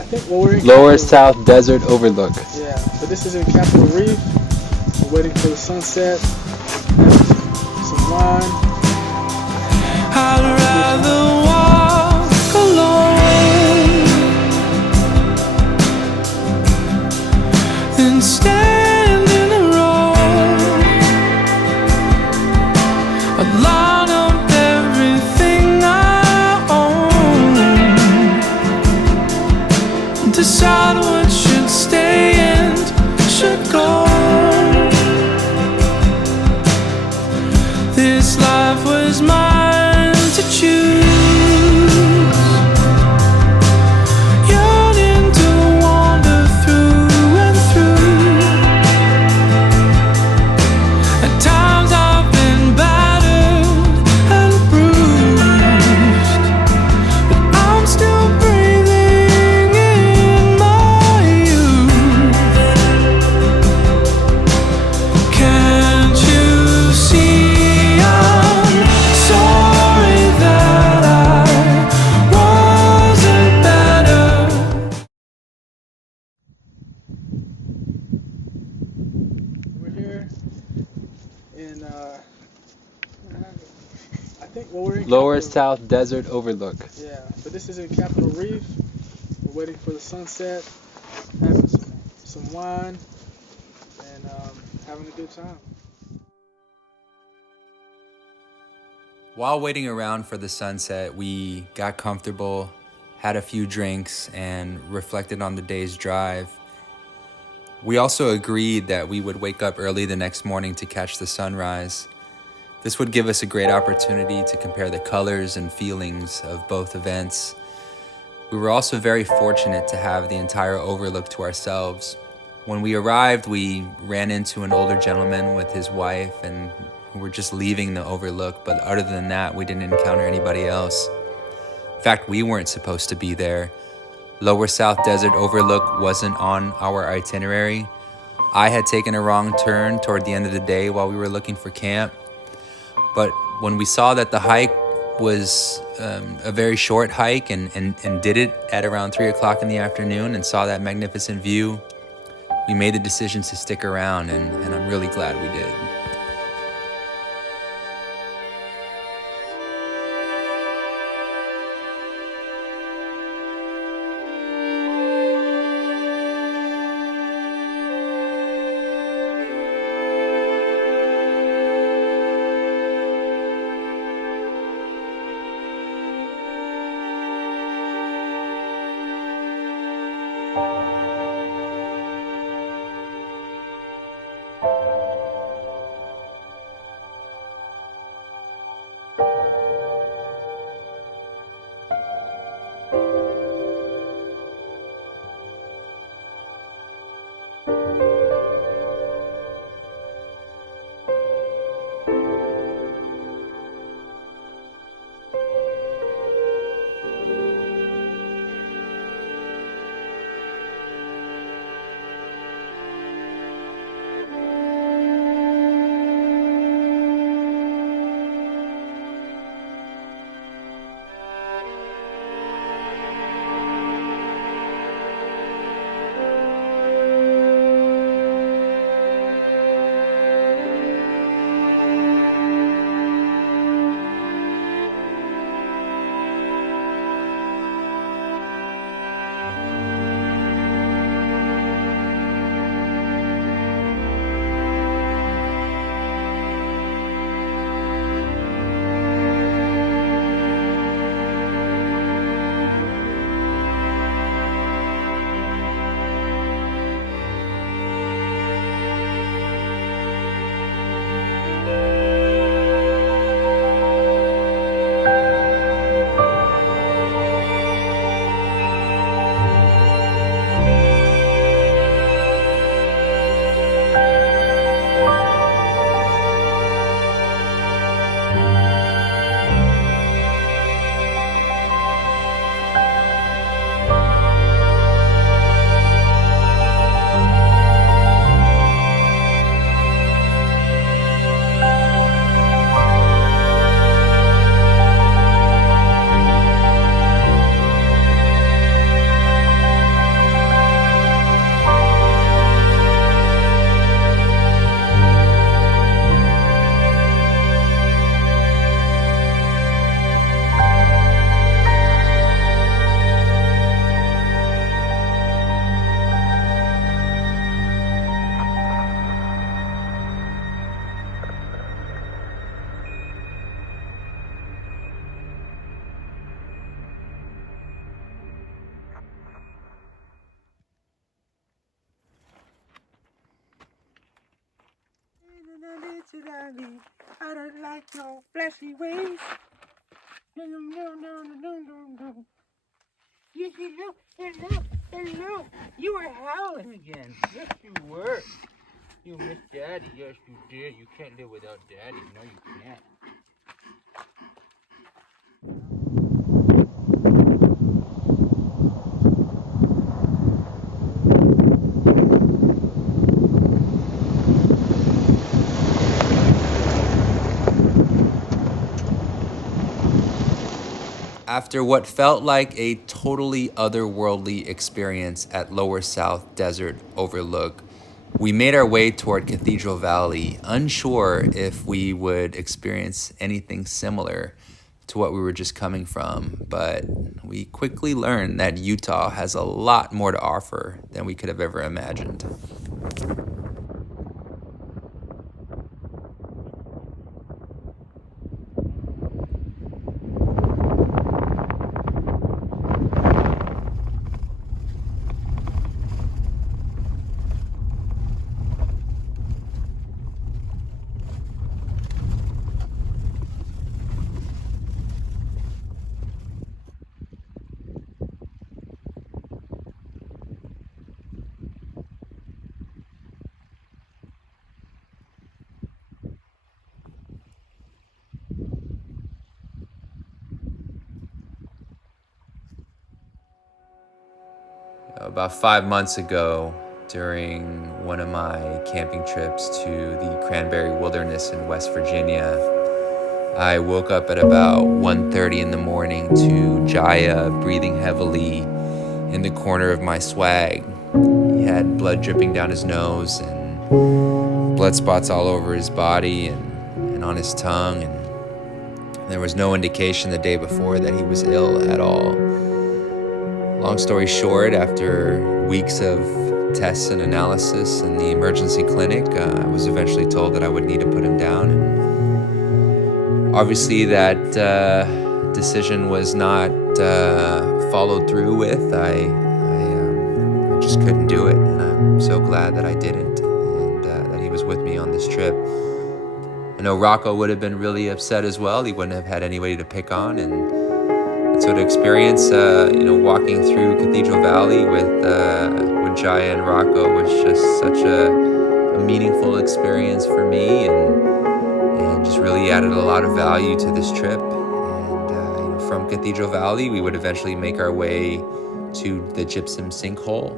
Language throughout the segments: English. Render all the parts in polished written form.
I think well, we're in Lower Capitol. South Desert Overlook. Yeah, but this is in Capitol Reef. We're waiting for the sunset. Having some wine. I'd rather walk alone than stand in a row. I'd line up everything I own, decide what should stay and should go. This life was mine to choose. Yearning to wander through and through. At times I've been battered and bruised, but I'm still breathing in my youth. Can't you see? We're here in I think well, we're in Lower Capitol. South Desert Overlook. Yeah, but this is in Capitol Reef. We're waiting for the sunset. Having some wine and having a good time. While waiting around for the sunset, we got comfortable, had a few drinks, and reflected on the day's drive. We also agreed that we would wake up early the next morning to catch the sunrise. This would give us a great opportunity to compare the colors and feelings of both events. We were also very fortunate to have the entire overlook to ourselves. When we arrived, we ran into an older gentleman with his wife and we were just leaving the overlook, but other than that, we didn't encounter anybody else. In fact, we weren't supposed to be there. Lower South Desert Overlook wasn't on our itinerary. I had taken a wrong turn toward the end of the day while we were looking for camp. But when we saw that the hike was a very short hike and did it at around 3 o'clock in the afternoon and saw that magnificent view, we made the decision to stick around, and I'm really glad we did. did I leave? I don't like no flashy ways. No, no, no, no, no, no, no. Yes, hello. You were howling again. Yes, you were. You missed Daddy. Yes, you did. You can't live without Daddy. No, you can't. After what felt like a totally otherworldly experience at Lower South Desert Overlook, we made our way toward Cathedral Valley, unsure if we would experience anything similar to what we were just coming from, but we quickly learned that Utah has a lot more to offer than we could have ever imagined. About 5 months ago, during one of my camping trips to the Cranberry Wilderness in West Virginia, I woke up at about 1:30 in the morning to Jaya breathing heavily in the corner of my swag. He had blood dripping down his nose and blood spots all over his body and on his tongue, and there was no indication the day before that he was ill at all. Long story short, after weeks of tests and analysis in the emergency clinic, I was eventually told that I would need to put him down. And obviously that decision was not followed through with. I just couldn't do it, and I'm so glad that I didn't, and that he was with me on this trip. I know Rocco would have been really upset as well. He wouldn't have had anybody to pick on, and so to experience, walking through Cathedral Valley with Jaya and Rocco was just such a meaningful experience for me, and just really added a lot of value to this trip. And from Cathedral Valley, we would eventually make our way to the Gypsum Sinkhole,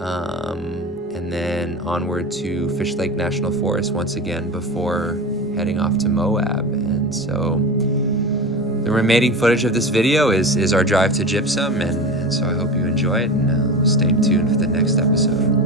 and then onward to Fishlake National Forest once again before heading off to Moab. And so the remaining footage of this video is our drive to Gypsum, and so I hope you enjoy it, and stay tuned for the next episode.